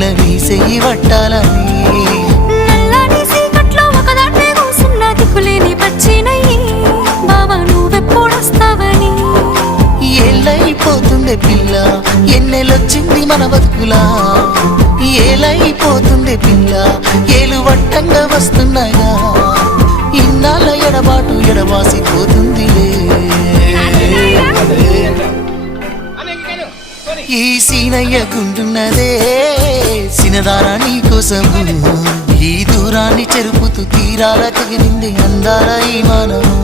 పిల్ల నీ చెయ్యి పట్టాలని నల్లని సీకట్లో ఒకదాన్నే కూసున్న దిక్కులేని పచ్చినయ్యి బావా నువ్వెప్పుడొస్తావని ఏళ్ళైపోతుండే పిల్ల ఎన్నెలొచ్చింది మన బతుకులా ఏలైపోతుండే పిల్ల ఏలు వట్టంగా వస్తున్నాయా ఇన్నాళ్ళ ఎడబాటు ఎడవాసిపోతుందిలే ఈ సీనయ్య గుండున్నదే సినదారా నీ కోసము ఈ దూరాన్ని చెరుపుతూ తీరాల కగిలింది అందాల ఈ మానవు